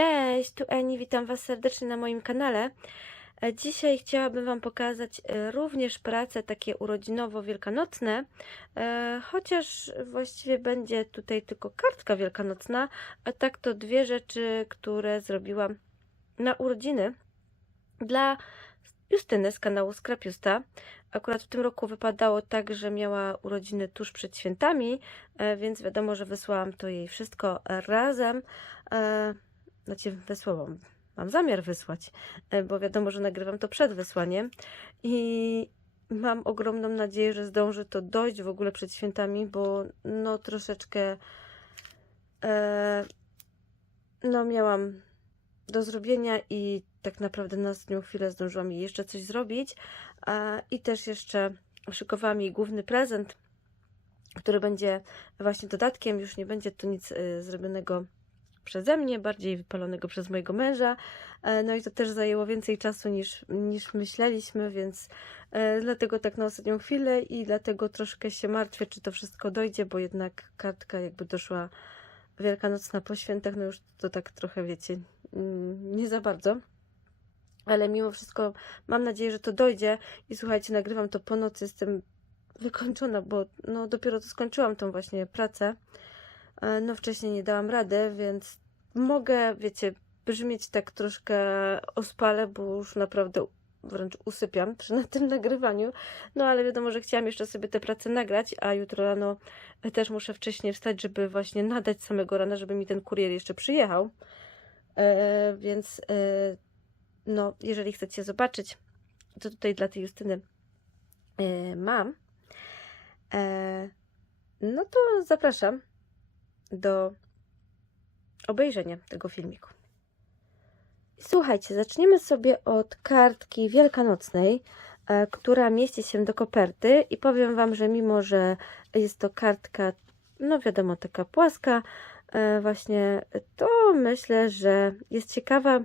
Cześć, tu Eni, witam Was serdecznie na moim kanale. E, Dzisiaj chciałabym Wam pokazać e, również prace takie urodzinowo-wielkanocne, e, chociaż właściwie będzie tutaj tylko kartka wielkanocna, a tak to dwie rzeczy, które zrobiłam na urodziny dla Justyny z kanału Skrapiusta. Akurat w tym roku wypadało tak, że miała urodziny tuż przed świętami, więc wiadomo, że wysłałam to jej wszystko razem. E, Znaczy, wysłałam. Mam zamiar wysłać, e, bo wiadomo, że nagrywam to przed wysłaniem i mam ogromną nadzieję, że zdąży to dojść w ogóle przed świętami, bo no troszeczkę e, no miałam do zrobienia i tak naprawdę na ostatnią chwilę zdążyłam jej jeszcze coś zrobić i też jeszcze szykowałam jej główny prezent, który będzie właśnie dodatkiem, już nie będzie to nic y, zrobionego przeze mnie, bardziej wypalonego przez mojego męża. E, No i to też zajęło więcej czasu niż, niż myśleliśmy, więc e, dlatego tak na ostatnią chwilę i dlatego troszkę się martwię, czy to wszystko dojdzie, bo jednak kartka jakby doszła wielkanocna po świętach, no już to tak trochę wiecie, mm, nie za bardzo. Ale mimo wszystko mam nadzieję, że to dojdzie i słuchajcie, nagrywam to po nocy, jestem wykończona, bo no dopiero to skończyłam tą właśnie pracę. E, No wcześniej nie dałam rady, więc mogę, wiecie, brzmieć tak troszkę ospale, bo już naprawdę wręcz usypiam przy na tym nagrywaniu. No ale wiadomo, że chciałam jeszcze sobie tę pracę nagrać, a jutro rano też muszę wcześniej wstać, żeby właśnie nadać samego rana, żeby mi ten kurier jeszcze przyjechał. E, więc e, no, jeżeli chcecie zobaczyć, co tutaj dla tej Justyny e, mam, e, no to zapraszam do obejrzenia tego filmiku. Słuchajcie, zaczniemy sobie od kartki wielkanocnej, e, która mieści się do koperty i powiem Wam, że mimo, że jest to kartka, no wiadomo, taka płaska, e, właśnie, to myślę, że jest ciekawa,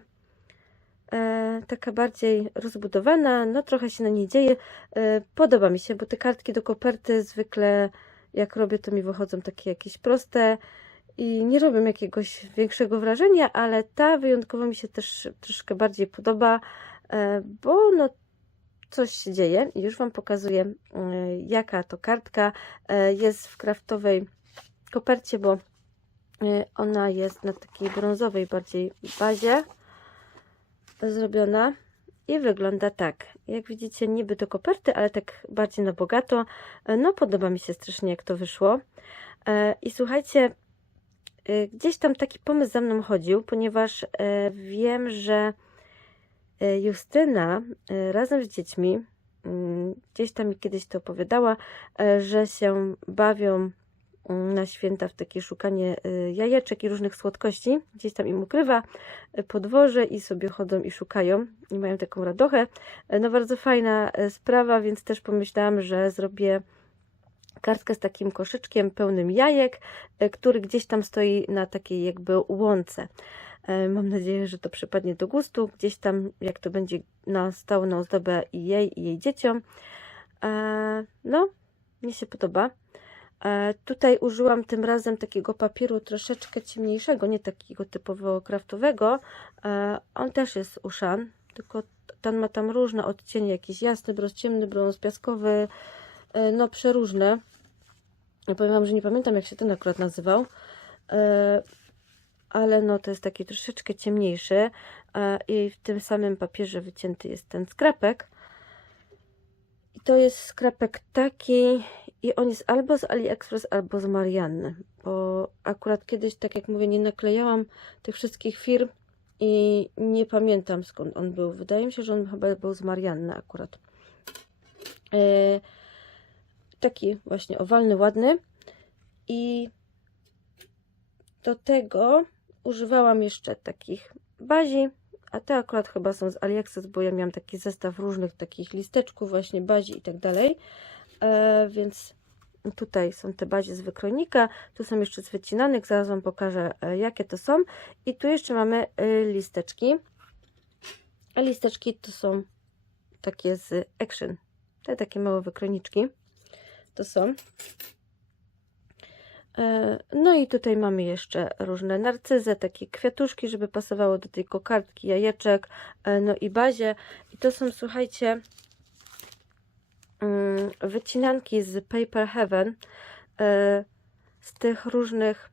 e, taka bardziej rozbudowana, no trochę się na niej dzieje. Podoba mi się, bo te kartki do koperty zwykle jak robię, to mi wychodzą takie jakieś proste i nie robią jakiegoś większego wrażenia, ale ta wyjątkowo mi się też troszkę bardziej podoba, e, bo no coś się dzieje już Wam pokazuję, e, jaka to kartka e, jest w kraftowej kopercie, bo ona jest na takiej brązowej bardziej bazie zrobiona i wygląda tak. Jak widzicie, niby do koperty, ale tak bardziej na bogato. No, podoba mi się strasznie, jak to wyszło. I słuchajcie, gdzieś tam taki pomysł za mną chodził, ponieważ e, wiem, że e, Justyna razem z dziećmi, gdzieś tam mi kiedyś to opowiadała, że się bawią mm, na święta w takie szukanie jajeczek i różnych słodkości. Gdzieś tam im ukrywa podwoże i sobie chodzą i szukają i mają taką radochę. No bardzo fajna sprawa, więc też pomyślałam, że zrobię kartkę z takim koszyczkiem pełnym jajek, e, który gdzieś tam stoi na takiej jakby łące. E, Mam nadzieję, że to przypadnie do gustu. Gdzieś tam, jak to będzie na stałą na ozdobę i jej, i jej dzieciom. E, No, mnie się podoba. Tutaj użyłam tym razem takiego papieru troszeczkę ciemniejszego, nie takiego typowo kraftowego. On też jest uszan, tylko ten ma tam różne odcienie, jakiś jasny brąz, ciemny brąz, piaskowy, no przeróżne. Ja powiem Wam, że nie pamiętam jak się ten akurat nazywał, e, ale no to jest taki troszeczkę ciemniejszy i w tym samym papierze wycięty jest ten skrapek. I to jest skrapek taki i on jest albo z AliExpress, albo z Marianny, bo akurat kiedyś, tak jak mówię, nie naklejałam tych wszystkich firm i nie pamiętam skąd on był. Wydaje mi się, że on chyba był z Marianny akurat. E, taki właśnie owalny, ładny. I do tego używałam jeszcze takich bazi, a te akurat chyba są z AliExpress, bo ja miałam taki zestaw różnych takich listeczków właśnie bazi i tak dalej, e, więc tutaj są te bazie z wykrojnika, tu są jeszcze z wycinanych, zaraz Wam pokażę e, jakie to są. I tu jeszcze mamy e, listeczki, a listeczki to są takie z Action, te takie małe wykrojniczki to są. E, No i tutaj mamy jeszcze różne narcyzy, takie kwiatuszki, żeby pasowało do tej kokardki, jajeczek, e, no i bazie. I to są, słuchajcie, mm, wycinanki z Paper Heaven, e, z tych różnych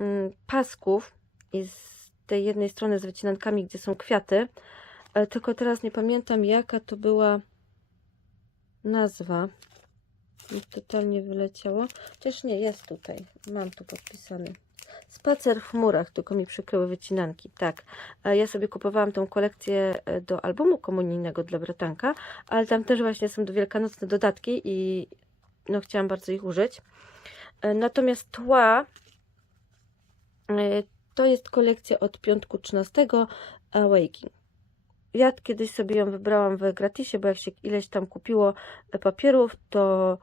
mm, pasków i z tej jednej strony z wycinankami, gdzie są kwiaty. Tylko teraz nie pamiętam, jaka to była nazwa. Mi totalnie wyleciało. Chociaż nie, jest tutaj. Mam tu podpisany. Spacer w chmurach, tylko mi przykryły wycinanki. Tak. Ja sobie kupowałam tą kolekcję e, do albumu komunijnego dla bratanka, ale tam też właśnie są do wielkanocne dodatki i no chciałam bardzo ich użyć. E, Natomiast tła e, to jest kolekcja od piątku 13 Awakening. Ja kiedyś sobie ją wybrałam w gratisie, bo jak się ileś tam kupiło papierów, to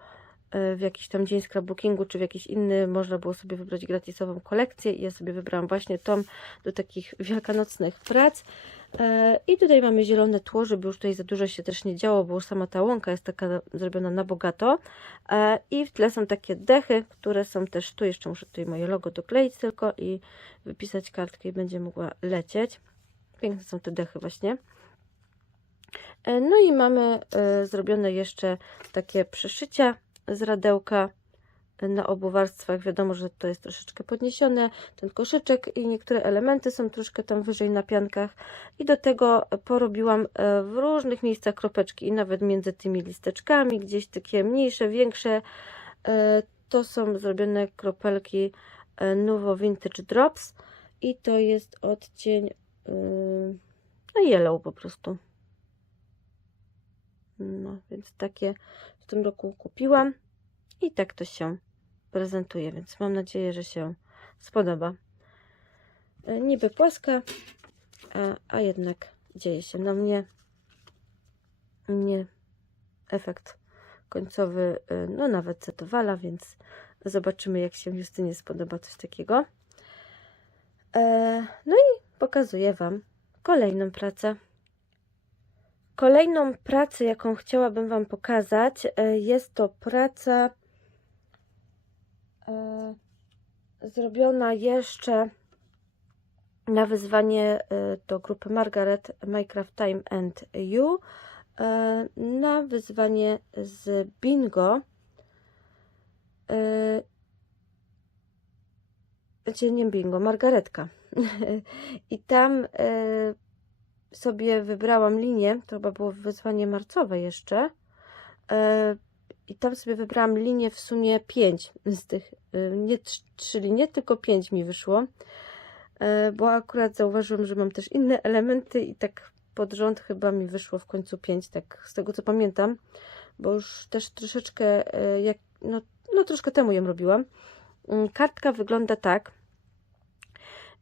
w jakiś tam dzień scrapbookingu, czy w jakiś inny można było sobie wybrać gratisową kolekcję i ja sobie wybrałam właśnie tą do takich wielkanocnych prac. E, I tutaj mamy zielone tło, żeby już tutaj za dużo się też nie działo, bo już sama ta łąka jest taka zrobiona na bogato. E, I w tle są takie dechy, które są też tu. Jeszcze muszę tutaj moje logo dokleić tylko i wypisać kartkę i będzie mogła lecieć. Piękne są te dechy właśnie. E, No i mamy e, zrobione jeszcze takie przeszycia z radełka na obu warstwach. Wiadomo, że to jest troszeczkę podniesione, ten koszyczek i niektóre elementy są troszkę tam wyżej na piankach. I do tego porobiłam e, w różnych miejscach kropeczki i nawet między tymi listeczkami, gdzieś takie mniejsze, większe. E, To są zrobione kropelki e, Nuvo Vintage Drops i to jest odcień no yellow po prostu. No, więc takie w tym roku kupiłam i tak to się prezentuje, więc mam nadzieję, że się spodoba. E, Niby płaska, a, a jednak dzieje się na mnie. Nie efekt końcowy, e, no nawet zetowala, więc zobaczymy, jak się Justynie spodoba coś takiego. E, No i pokazuję Wam kolejną pracę. Kolejną pracę, jaką chciałabym Wam pokazać, e, jest to praca e, zrobiona jeszcze na wyzwanie e, do grupy Margaret Minecraft Time and You na wyzwanie z bingo. E, Znaczy nie bingo, Margaretka. I tam sobie wybrałam linię, to chyba było wyzwanie marcowe jeszcze. E, I tam sobie wybrałam linię w sumie 5 z tych, e, nie 3 linie, tylko 5 mi wyszło. E, Bo akurat zauważyłam, że mam też inne elementy i tak pod rząd chyba mi wyszło w końcu 5, tak z tego co pamiętam, bo już też troszeczkę, jak, no, no troszkę temu ją robiłam. Mm, Kartka wygląda tak.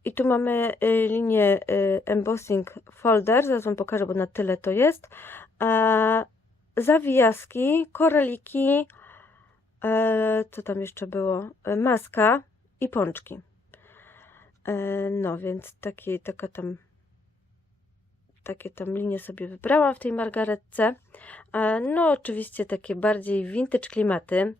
I tu mamy y, linię y, embossing folder, zaraz Wam pokażę, bo na tyle to jest. Zawijaski, koraliki, e, co tam jeszcze było? E, maska i pączki. E, no, więc taki, taka tam takie tam linie sobie wybrałam w tej margaretce. E, No, oczywiście takie bardziej vintage klimaty.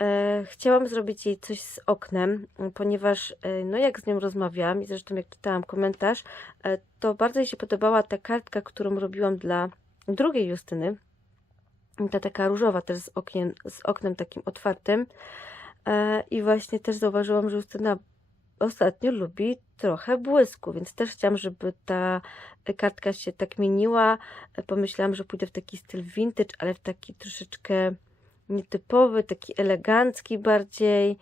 E, Chciałam zrobić jej coś z oknem, ponieważ e, no jak z nią rozmawiałam i zresztą jak czytałam komentarz, to bardzo jej się podobała ta kartka, którą robiłam dla drugiej Justyny. Ta taka różowa też z, z oknem takim otwartym. I właśnie też zauważyłam, że Justyna ostatnio lubi trochę błysku, więc też chciałam, żeby ta kartka się tak mieniła. Pomyślałam, że pójdę w taki styl vintage, ale w taki troszeczkę nietypowy, taki elegancki bardziej.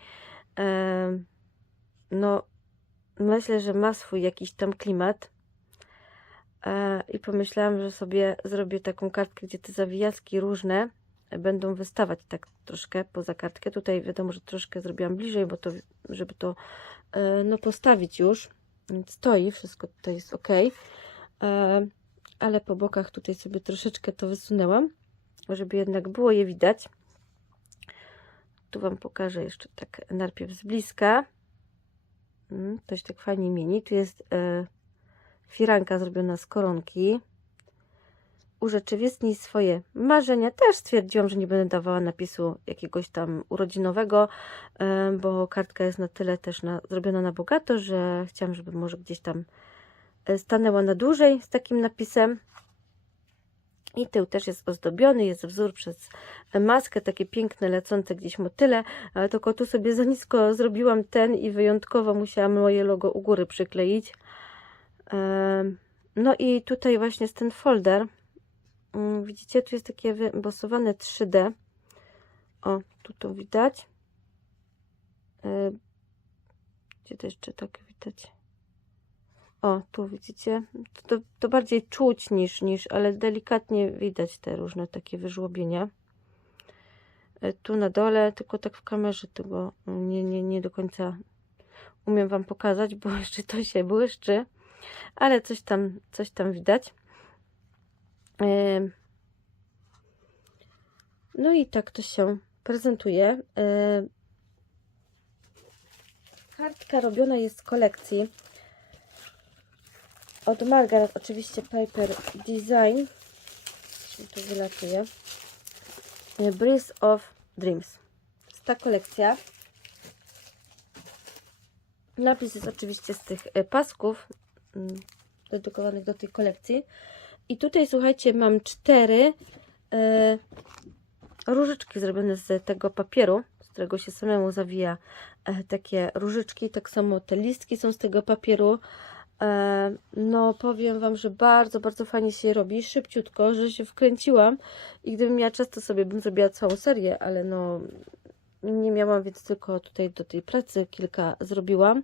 No, myślę, że ma swój jakiś tam klimat. E, I pomyślałam, że sobie zrobię taką kartkę, gdzie te zawijaski różne będą wystawać tak troszkę poza kartkę. Tutaj wiadomo, że troszkę zrobiłam bliżej, bo to, żeby to e, no, postawić już. Stoi, wszystko tutaj jest ok. E, Ale po bokach tutaj sobie troszeczkę to wysunęłam, żeby jednak było je widać. Tu Wam pokażę jeszcze tak najpierw z bliska. Mm, To się tak fajnie mieni. Tu jest e, firanka zrobiona z koronki. Urzeczywistnij swoje marzenia. Też stwierdziłam, że nie będę dawała napisu jakiegoś tam urodzinowego, bo kartka jest na tyle też na, zrobiona na bogato, że chciałam, żeby może gdzieś tam e, stanęła na dłużej z takim napisem. I tył też jest ozdobiony, jest wzór przez maskę, takie piękne, lecące gdzieś motyle, tylko tu sobie za nisko zrobiłam ten i wyjątkowo musiałam moje logo u góry przykleić. No i tutaj właśnie jest ten folder. Mm, Widzicie, tu jest takie wyembosowane 3D. O, tu to widać. E, Gdzie to jeszcze tak widać? O, tu widzicie? To, to, to bardziej czuć niż, niż, ale delikatnie widać te różne takie wyżłobienia. E, Tu na dole, tylko tak w kamerze tego nie, nie, nie do końca umiem Wam pokazać, bo jeszcze to się błyszczy, ale coś tam, coś tam widać. No i tak to się prezentuje. Kartka robiona jest z kolekcji od Margaret, oczywiście Paper Design. Mi tu wylatuje. Breeze of Dreams. Jest ta kolekcja. Napis jest oczywiście z tych e, pasków dedykowanych do tej kolekcji. I tutaj, słuchajcie, mam cztery e, różyczki zrobione z tego papieru, z którego się samemu zawija e, takie różyczki. Tak samo te listki są z tego papieru. E, no, powiem Wam, że bardzo, bardzo fajnie się robi, szybciutko, że się wkręciłam i gdybym miała czas, to sobie bym zrobiła całą serię, ale no nie miałam, więc tylko tutaj do tej pracy kilka zrobiłam.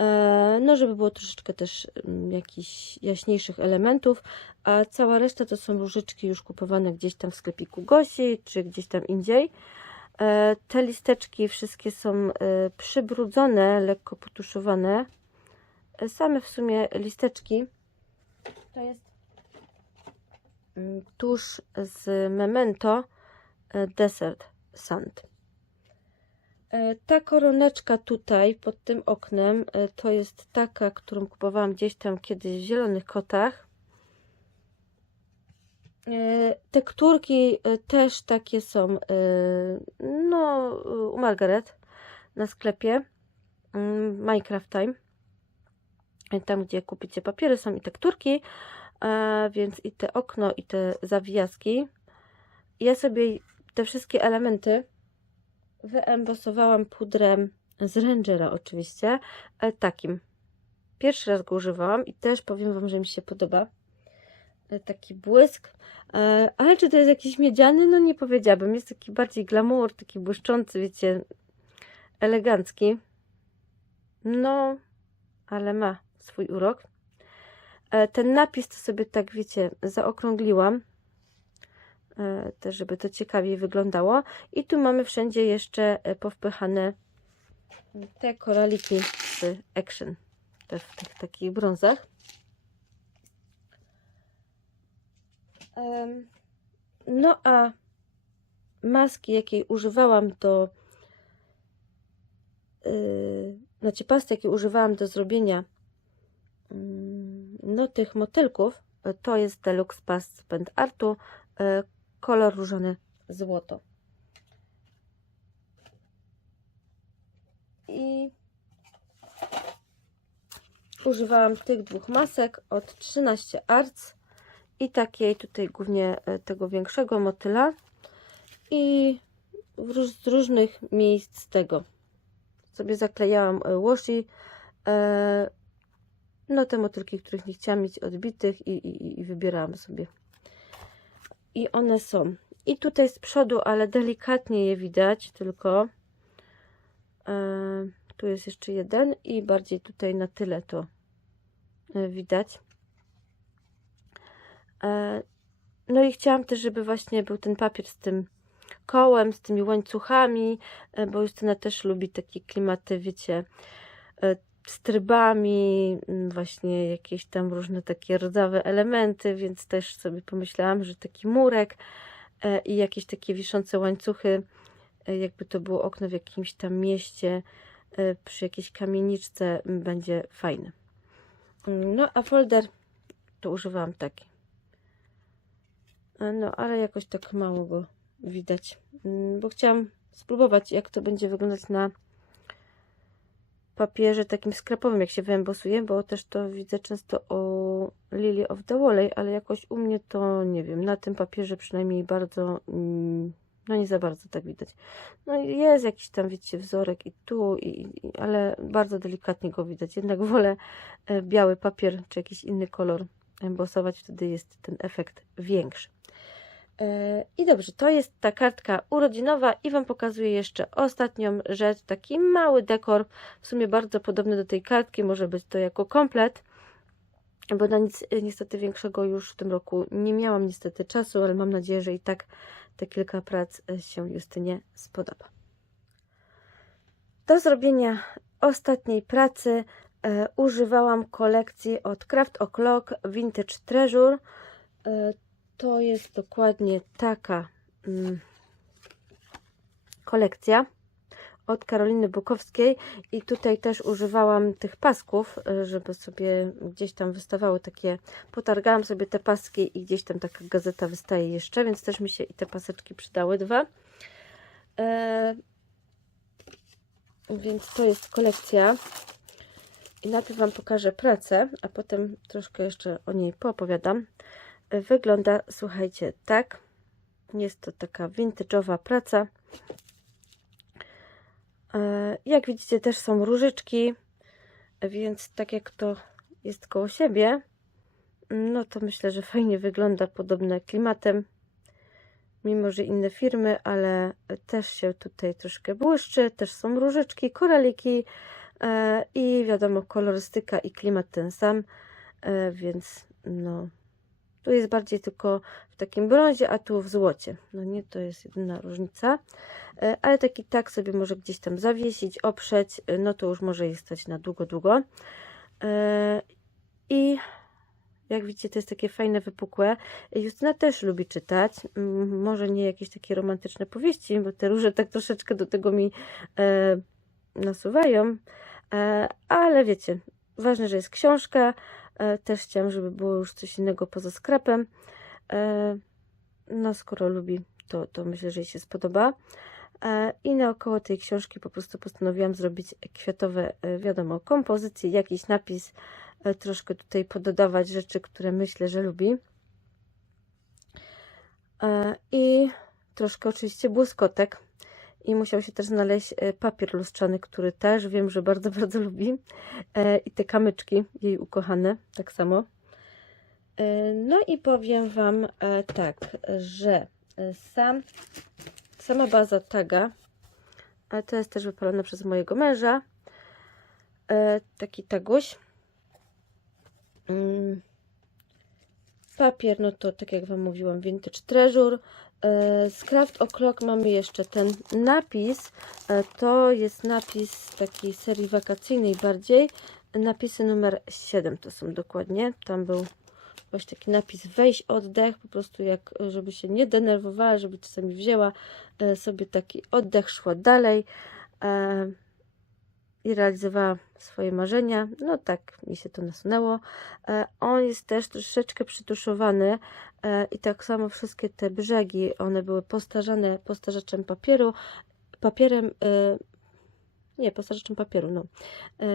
E, No, żeby było troszeczkę też mm, jakichś jaśniejszych elementów, a cała reszta to są różyczki już kupowane gdzieś tam w sklepiku Gosi, czy gdzieś tam indziej. E, Te listeczki wszystkie są e, przybrudzone, lekko potuszowane. Same w sumie listeczki. To jest mm, tusz z Memento Desert Sand. E, Ta koroneczka tutaj pod tym oknem e, to jest taka, którą kupowałam gdzieś tam kiedyś w Zielonych Kotach. E, Tekturki też takie są no u Margaret na sklepie mm, Minecraft Time. Tam gdzie kupicie papiery są i tekturki, więc i te okno i te zawijaski. Ja sobie te wszystkie elementy wyembosowałam pudrem z Rangera oczywiście, takim. Pierwszy raz go używałam i też powiem Wam, że mi się podoba. E, Taki błysk, E, ale czy to jest jakiś miedziany? No nie powiedziałabym. Jest taki bardziej glamour, taki błyszczący, wiecie, elegancki. No, ale ma swój urok. E, Ten napis to sobie tak, wiecie, zaokrągliłam też żeby to ciekawiej wyglądało. I tu mamy wszędzie jeszcze e, powpychane te koraliki z Action, te w tych takich brązach. No a maski, jakiej używałam do yy, znaczy pasty, jakiej używałam do zrobienia mm, no tych motylków, e, to jest Deluxe Past Pent Artu e, kolor różony. Złoto. I używałam tych dwóch masek od 13 Arts i takiej tutaj głównie e, tego większego motyla i z różnych miejsc tego. Sobie zaklejałam e, washi e, no te motylki, których nie chciałam mieć odbitych i, i, i wybierałam sobie i one są. I tutaj z przodu, ale delikatnie je widać tylko. E, tu jest jeszcze jeden i bardziej tutaj na tyle to e, widać. E, no i chciałam też, żeby właśnie był ten papier z tym kołem, z tymi łańcuchami, bo Justyna też lubi takie klimaty, wiecie, z trybami, mm, właśnie jakieś tam różne takie rdzawe elementy, więc też sobie pomyślałam, że taki murek e, i jakieś takie wiszące łańcuchy, e, jakby to było okno w jakimś tam mieście, e, przy jakiejś kamieniczce będzie fajny. Mm, No a folder to używałam taki. No, ale jakoś tak mało go widać. Mm, Bo chciałam spróbować, jak to będzie wyglądać na papierze takim skrapowym, jak się wyembosuje, bo też to widzę często o Lily of the Valley, ale jakoś u mnie to nie wiem, na tym papierze przynajmniej bardzo, mm, no nie za bardzo tak widać. No jest jakiś tam, wiecie, wzorek i tu, i, i, ale bardzo delikatnie go widać. Jednak wolę e, biały papier czy jakiś inny kolor embosować, wtedy jest ten efekt większy. E, I dobrze, to jest ta kartka urodzinowa i Wam pokazuję jeszcze ostatnią rzecz, taki mały dekor, w sumie bardzo podobny do tej kartki, może być to jako komplet, bo na nic e, niestety większego już w tym roku nie miałam niestety czasu, ale mam nadzieję, że i tak te kilka prac e, się Justynie spodoba. Do zrobienia ostatniej pracy e, używałam kolekcji od Craft O'Clock Vintage Treasure. E, to jest dokładnie taka mm, kolekcja od Karoliny Bukowskiej i tutaj też używałam tych pasków, e, żeby sobie gdzieś tam wystawały takie, potargałam sobie te paski i gdzieś tam taka gazeta wystaje jeszcze, więc też mi się i te paseczki przydały dwa. E, więc to jest kolekcja i najpierw Wam pokażę pracę, a potem troszkę jeszcze o niej poopowiadam. Wygląda, słuchajcie, tak. Jest to taka vintage'owa praca. E, Jak widzicie, też są różyczki, więc tak jak to jest koło siebie, no to myślę, że fajnie wygląda, podobne klimatem. Mimo, że inne firmy, ale też się tutaj troszkę błyszczy, też są różyczki, koraliki e, i wiadomo, kolorystyka i klimat ten sam, e, więc no, tu jest bardziej tylko w takim brązie, a tu w złocie. No nie, to jest jedyna różnica. E, Ale taki tak sobie może gdzieś tam zawiesić, oprzeć, e, no to już może jest stać na długo, długo. E, I jak widzicie, to jest takie fajne, wypukłe. Justyna też lubi czytać. Może nie jakieś takie romantyczne powieści, bo te róże tak troszeczkę do tego mi nasuwają. Ale wiecie, ważne, że jest książka. E, też chciałam, żeby było już coś innego poza skrapem. E, no, skoro lubi, to, to myślę, że jej się spodoba. E, I naokoło tej książki po prostu postanowiłam zrobić kwiatowe, wiadomo, kompozycje, jakiś napis, troszkę tutaj pododawać rzeczy, które myślę, że lubi. I troszkę oczywiście błyskotek. I musiał się też znaleźć e, papier lustrzany, który też wiem, że bardzo, bardzo lubi. E, I te kamyczki, jej ukochane, tak samo. E, No i powiem Wam tak, że sam, sama baza taga, ale to jest też wypalone przez mojego męża, taki taguś. Mm. Papier, no to tak jak Wam mówiłam, Vintage Treasure. E, Z Craft O'Clock mamy jeszcze ten napis. E, To jest napis takiej serii wakacyjnej bardziej. Napisy numer 7 to są dokładnie. Tam był właśnie taki napis weź oddech, po prostu jak, żeby się nie denerwowała, żeby czasami wzięła e, sobie taki oddech, szła dalej i realizowała swoje marzenia. No tak mi się to nasunęło. On jest też troszeczkę przytuszowany i tak samo wszystkie te brzegi, one były postarzane postarzaczem papieru, papierem, e, nie, postarzaczem papieru, no. E,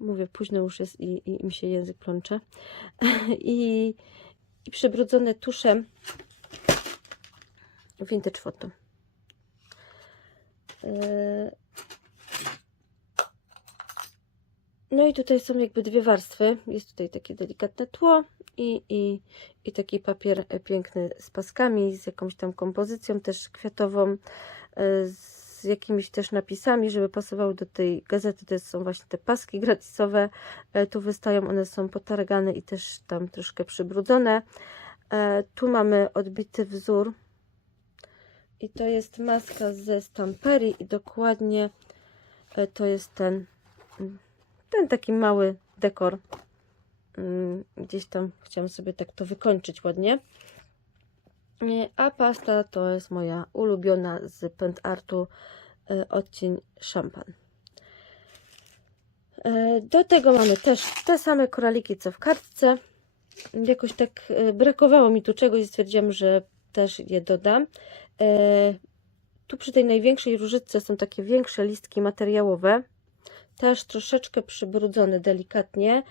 Mówię, późno już jest i, i mi się język plącze. I, i przybrudzone tuszem vintage photo. E, No i tutaj są jakby dwie warstwy. Jest tutaj takie delikatne tło i, i, i taki papier e, piękny z paskami, z jakąś tam kompozycją też kwiatową, e, z jakimiś też napisami, żeby pasowały do tej gazety. To są właśnie te paski gratisowe. E, Tu wystają, one są potargane i też tam troszkę przybrudzone. Tu mamy odbity wzór i to jest maska ze stamperii i dokładnie to jest ten ten taki mały dekor. Mm, Gdzieś tam chciałam sobie tak to wykończyć ładnie. Nie, A pasta to jest moja ulubiona z Pent Artu e, odcień szampan. E, Do tego mamy też te same koraliki co w kartce. Jakoś tak e, brakowało mi tu czegoś i stwierdziłam, że też je dodam. E, tu przy tej największej różyczce są takie większe listki materiałowe, też troszeczkę przybrudzone delikatnie, e,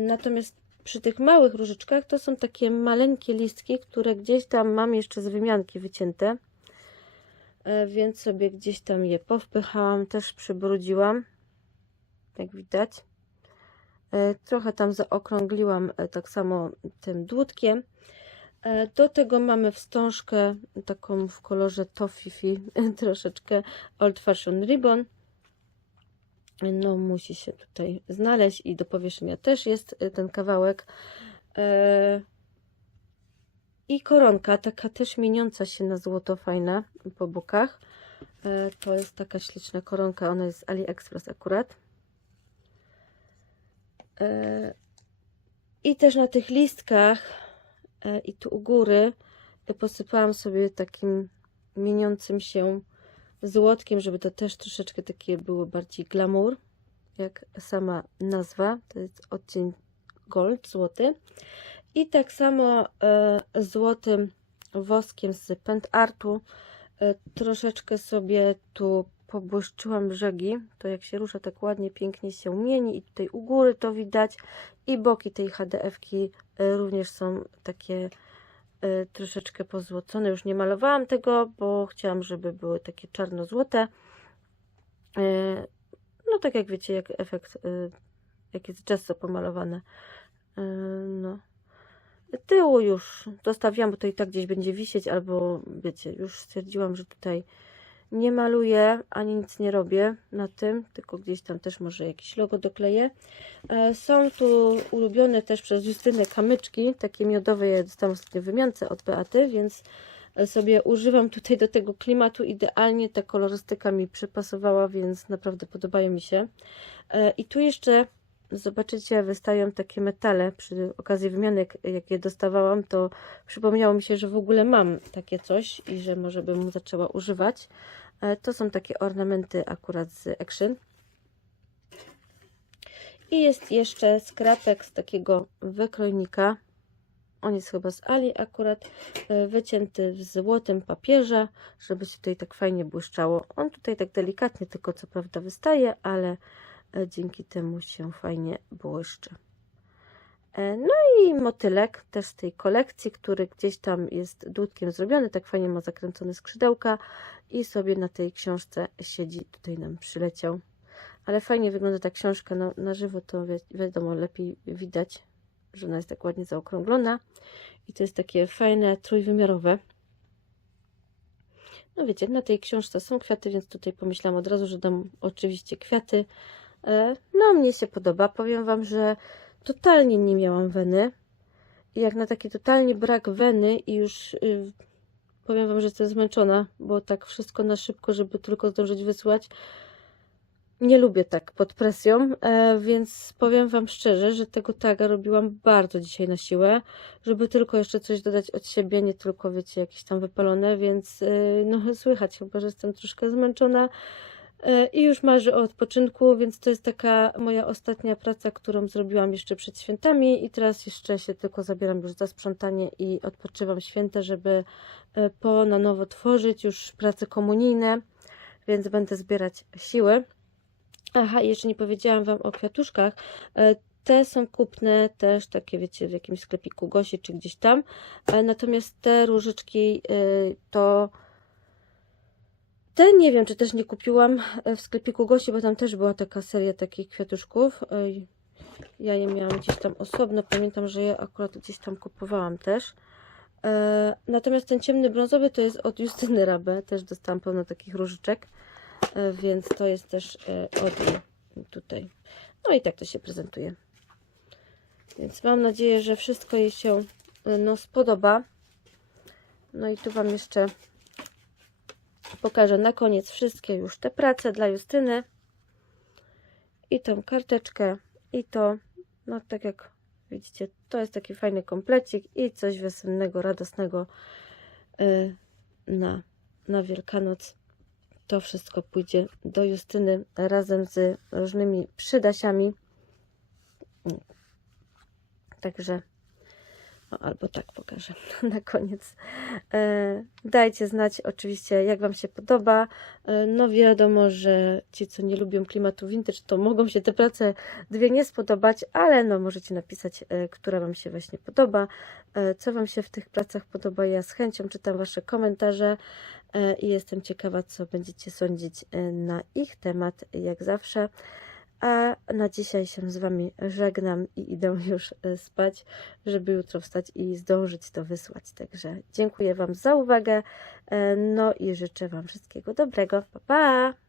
natomiast przy tych małych różyczkach to są takie maleńkie listki, które gdzieś tam mam jeszcze z wymianki wycięte, e, więc sobie gdzieś tam je powpychałam, też przybrudziłam, jak widać. E, Trochę tam zaokrągliłam e, tak samo tym dłutkiem. E, Do tego mamy wstążkę taką w kolorze toffee, troszeczkę old fashion ribbon. No musi się tutaj znaleźć i do powieszenia też jest e, ten kawałek. E, I koronka, taka też mieniąca się na złoto, fajna po bokach. E, To jest taka śliczna koronka, ona jest z AliExpress akurat. I też na tych listkach i tu u góry posypałam sobie takim mieniącym się złotkiem, żeby to też troszeczkę takie było bardziej glamour, jak sama nazwa. To jest odcień gold, złoty. I tak samo e, złotym woskiem z Pent Artu e, troszeczkę sobie tu pobłyszczyłam brzegi. To jak się rusza, tak ładnie, pięknie się mieni. I tutaj u góry to widać. I boki tej HDF-ki e, również są takie troszeczkę pozłocone. Już nie malowałam tego, bo chciałam, żeby były takie czarno-złote. E, No tak jak wiecie, jak efekt, e, jak jest gesso pomalowane. No. Tyłu już zostawiłam, bo to i tak gdzieś będzie wisieć, albo wiecie, już stwierdziłam, że tutaj nie maluję, ani nic nie robię na tym, tylko gdzieś tam też może jakieś logo dokleję. E, Są tu ulubione też przez Justynę kamyczki, takie miodowe, ja dostałam ostatnio wymiance od Beaty, więc e, sobie używam tutaj do tego klimatu idealnie, ta kolorystyka mi przypasowała, więc naprawdę podobają mi się. E, I tu jeszcze zobaczycie, wystają takie metale przy okazji wymianek, jak je dostawałam, to przypomniało mi się, że w ogóle mam takie coś i że może bym zaczęła używać. E, To są takie ornamenty akurat z Action. I jest jeszcze skrapek z takiego wykrojnika. On jest chyba z Ali akurat, e, wycięty w złotym papierze, żeby się tutaj tak fajnie błyszczało. On tutaj tak delikatnie tylko co prawda wystaje, ale dzięki temu się fajnie błyszczy. E, No i motylek też z tej kolekcji, który gdzieś tam jest dłutkiem zrobiony, tak fajnie ma zakręcone skrzydełka i sobie na tej książce siedzi, tutaj nam przyleciał. Ale fajnie wygląda ta książka, no, na żywo to wi wiadomo, lepiej widać, że ona jest tak ładnie zaokrąglona i to jest takie fajne, trójwymiarowe. No wiecie, na tej książce są kwiaty, więc tutaj pomyślałam od razu, że dam oczywiście kwiaty. E, No, mnie się podoba. Powiem Wam, że totalnie nie miałam weny. Jak na taki totalnie brak weny i już y, powiem Wam, że jestem zmęczona, bo tak wszystko na szybko, żeby tylko zdążyć wysłać. Nie lubię tak pod presją, e, więc powiem Wam szczerze, że tego taga robiłam bardzo dzisiaj na siłę, żeby tylko jeszcze coś dodać od siebie, nie tylko, wiecie, jakieś tam wypalone, więc y, no słychać chyba, że jestem troszkę zmęczona i już marzę o odpoczynku, więc to jest taka moja ostatnia praca, którą zrobiłam jeszcze przed świętami i teraz jeszcze się tylko zabieram już za sprzątanie i odpoczywam święta, żeby e, po na nowo tworzyć już prace komunijne, więc będę zbierać siły. Aha, jeszcze nie powiedziałam Wam o kwiatuszkach. E, Te są kupne też takie, wiecie, w jakimś sklepiku Gosi czy gdzieś tam. E, Natomiast te różyczki e, to te nie wiem, czy też nie kupiłam e, w sklepiku Gosi, bo tam też była taka seria takich kwiatuszków. Ja je miałam gdzieś tam osobno. Pamiętam, że je akurat gdzźś tam kupowałam też. E, Natomiast ten ciemny brązowy to jest od Justyny Rabę. Też dostałam pełno takich różyczek. E, więc to jest też od niej tutaj. No i tak to się prezentuje. Więc mam nadzieję, że wszystko jej się no, spodoba. No i tu Wam jeszcze pokażę na koniec wszystkie już te prace dla Justyny. I tą karteczkę, i to, no tak jak widzicie, to jest taki fajny komplecik i coś wiosennego, radosnego y, na, na Wielkanoc to wszystko pójdzie do Justyny razem z różnymi przydasiami. Także albo tak pokażę na koniec. E, dajcie znać oczywiście, jak Wam się podoba. E, no wiadomo, że ci, co nie lubią klimatu vintage, to mogą się te prace dwie nie spodobać, ale no możecie napisać, e, która Wam się właśnie podoba, co Wam się w tych pracach podoba. Ja z chęcią czytam Wasze komentarze i jestem ciekawa, co będziecie sądzić na ich temat, jak zawsze. A na dzisiaj się z Wami żegnam i idę już e, spać, żeby jutro wstać i zdążyć to wysłać. Także dziękuję Wam za uwagę. e, No i życzę Wam wszystkiego dobrego. Pa, pa!